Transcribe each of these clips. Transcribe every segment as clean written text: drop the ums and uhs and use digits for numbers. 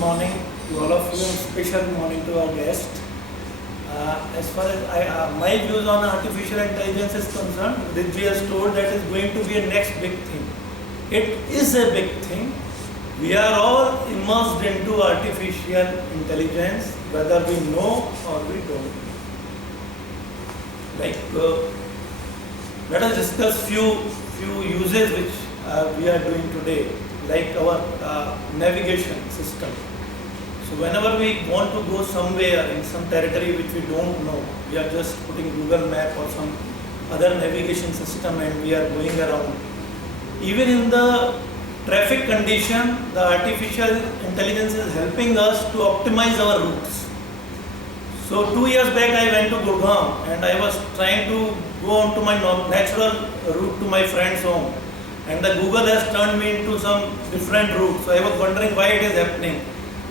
morning to all of you, and special morning to our guest. As far as my views on artificial intelligence is concerned, Ridgway has told that is going to be a next big thing. It is a big thing. We are all immersed into artificial intelligence, whether we know or we don't. Let us discuss few uses which we are doing today, like our navigation system. So whenever we want to go somewhere in some territory which we don't know, we are just putting Google Map or some other navigation system and we are going around. Even in the traffic condition, the artificial intelligence is helping us to optimize our routes. So 2 years back I went to Gurgaon and I was trying to go on to my natural route to my friend's home, and the Google has turned me into some different route. So I was wondering why it is happening.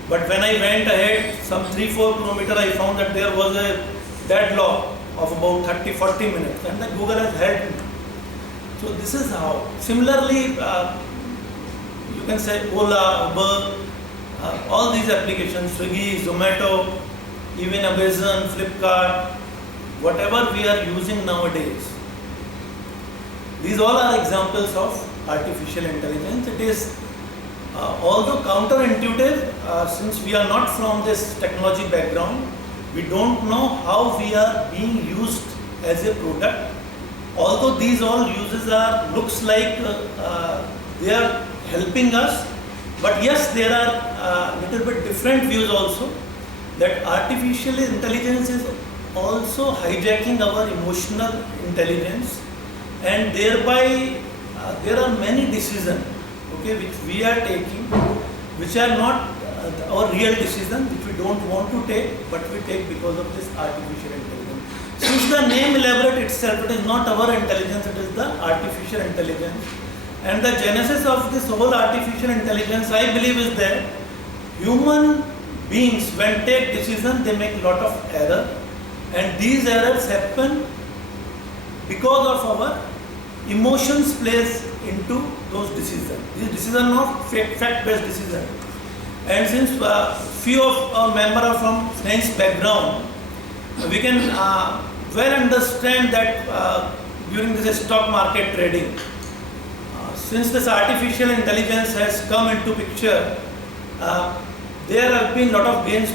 But when I went ahead some 3-4 kilometers, I found that there was a deadlock of about 30-40 minutes, and the Google has helped me. So this is how. Similarly, you can say Ola, Uber, all these applications, Swiggy, Zomato, even Amazon, Flipkart, whatever we are using nowadays. These all are examples of artificial intelligence. It is although counterintuitive, since we are not from this technology background, we don't know how we are being used as a product. Although these all uses looks like they are helping us, but yes, there are little bit different views also, that artificial intelligence is also hijacking our emotional intelligence, and thereby there are many decisions, which we are taking, which are not our real decision, which we don't want to take, but we take because of this artificial intelligence. Since the name elaborates itself, it is not our intelligence, it is the artificial intelligence. And the genesis of this whole artificial intelligence, I believe, is that human beings, when take decision, they make a lot of error, and these errors happen because of our emotions plays into those decisions. These decisions are not fact-based decisions. And since few of our members are from science background, we can well understand that during this stock market trading, since this artificial intelligence has come into picture, there have been a lot of gains,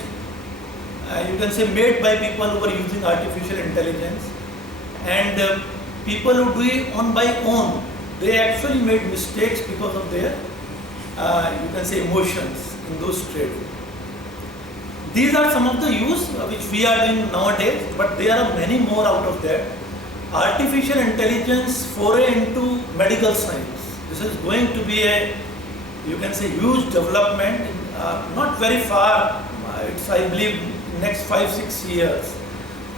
you can say, made by people who are using artificial intelligence, and people who do it on by own, they actually made mistakes because of their, you can say, emotions in those trades. These are some of the use which we are doing nowadays, but there are many more out of that. Artificial intelligence foray into medical science. This is going to be a, you can say, huge development. Not very far. It's, I believe, next 5-6 years.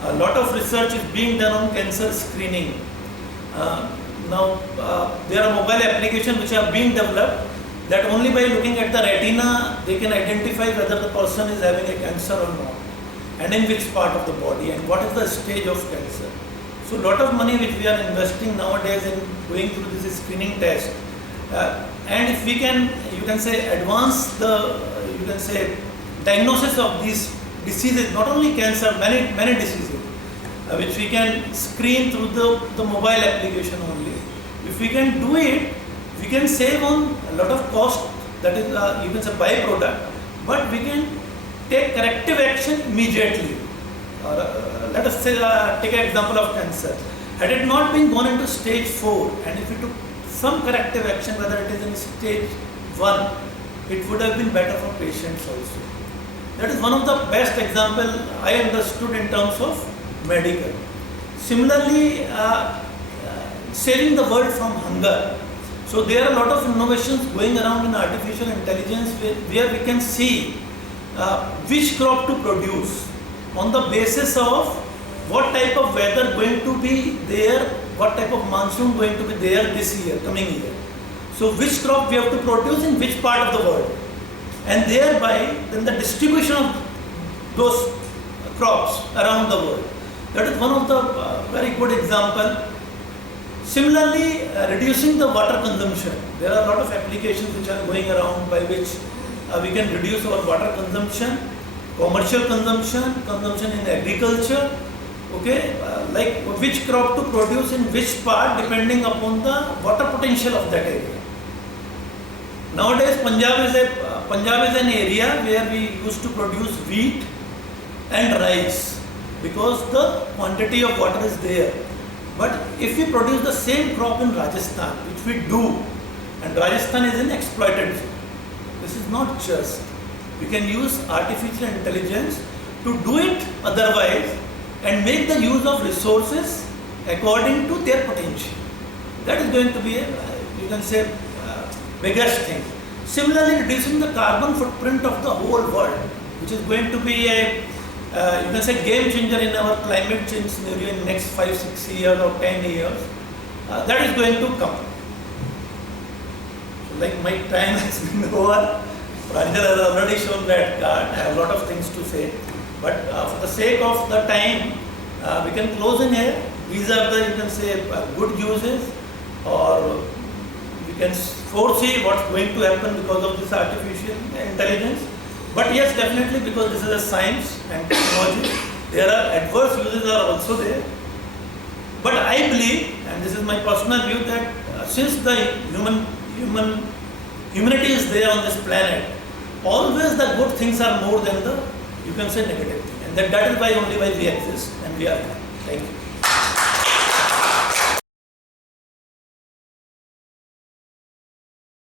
A lot of research is being done on cancer screening. Now, there are mobile applications which are being developed that only by looking at the retina, they can identify whether the person is having a cancer or not, and in which part of the body, and what is the stage of cancer. So, a lot of money which we are investing nowadays in going through this screening test. And if we can, you can say, advance the, you can say, diagnosis of these diseases, not only cancer, many diseases, which we can screen through the mobile application only. If we can do it, we can save on a lot of cost, that is, you can say, byproduct, but we can take corrective action immediately. Let us say, take an example of cancer. Had it not been gone into stage 4, and if we took some corrective action, whether it is in stage 1, it would have been better for patients also. That is one of the best example I understood in terms of medical. Similarly, saving the world from hunger. So there are a lot of innovations going around in artificial intelligence where we can see which crop to produce on the basis of what type of weather going to be there, what type of monsoon going to be there this year, coming year. So which crop we have to produce in which part of the world, and thereby then the distribution of those crops around the world. That is one of the very good example. Similarly, reducing the water consumption. There are a lot of applications which are going around by which we can reduce our water consumption, commercial consumption, consumption in agriculture, okay, like which crop to produce in which part depending upon the water potential of that area. Nowadays Punjab is an area where we used to produce wheat and rice because the quantity of water is there. But if we produce the same crop in Rajasthan, which we do, and Rajasthan is an exploited zone, this is not just. We can use artificial intelligence to do it otherwise and make the use of resources according to their potential. That is going to be a, you can say, biggest thing. Similarly, reducing the carbon footprint of the whole world, which is going to be a, you can say, game changer in our climate change scenario in next 5, 6 years or 10 years. That is going to come. So, like my time has been over. Pranjal has already shown that card. I have a lot of things to say, but for the sake of the time, we can close in here. These are the, you can say, good uses, or we can foresee what's going to happen because of this artificial intelligence. But yes, definitely, because this is a science and technology, there are adverse uses are also there. But I believe, and this is my personal view, that since the humanity is there on this planet, always the good things are more than the, you can say, negative thing. And that is why only why we exist and we are here. Thank you.